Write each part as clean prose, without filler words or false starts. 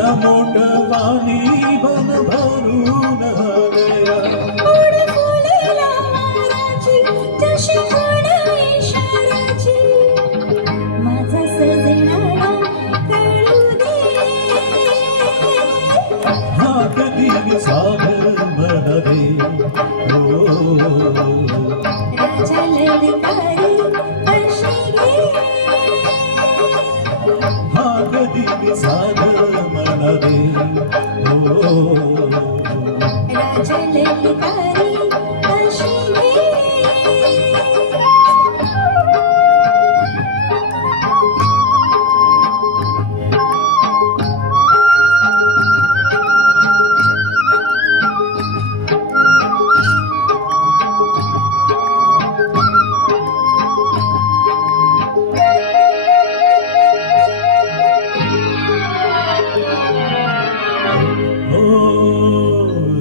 मोठवानी बन भरून आलया फुलेला माराची जशी गुण इशाराची माझा सजणारा कळू दे हात दिली सागर मनवे राजा ललकारी अशी घे हात दिली सागर मनवे राजा ललकारी अशी घे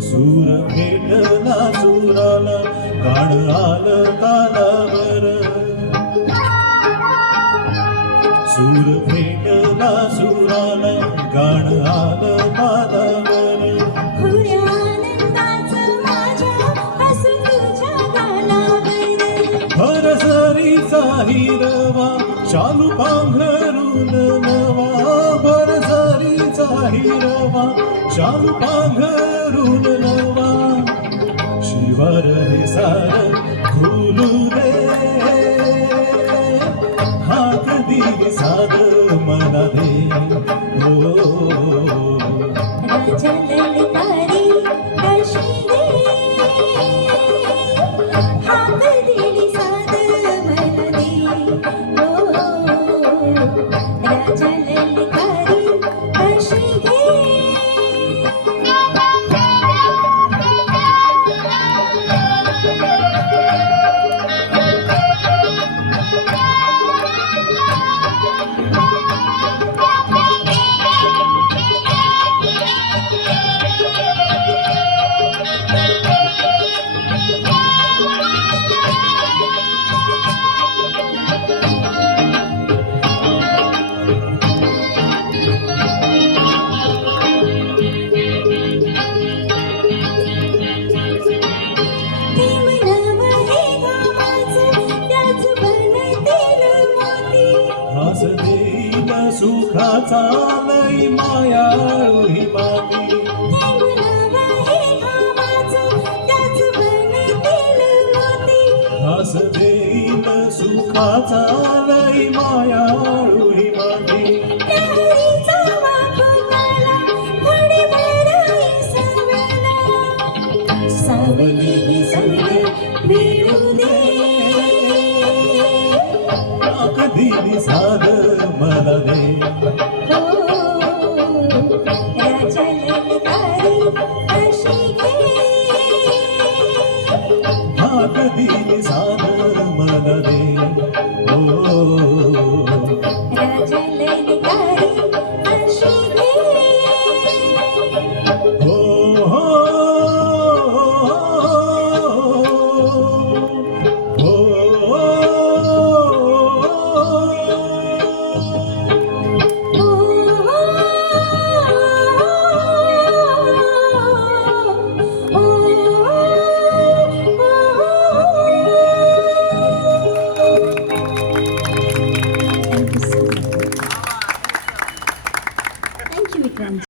सूर भेटला सुराला काळ आलं कालावर सूर भेटला सुराला गाण आलं कालावर खुल्या आनंदाचं माझ्या हसून तुझ्या गालावर भरसरीचा हिरवा शालू पांघरून नवा भरसरीचा हिरवा शालू पांघरून नवा शिवार सार खुलू दे हात दिली साद मला दे राजा ललकारी अशी घे हात दिली साद मला दे राजा ललकारी अशी घे हास देईल सुखाचा लई मायाळू ही माती हास देईल सुखाचा लई मायाळू ही माती सावली संग मिळू दे दिली सा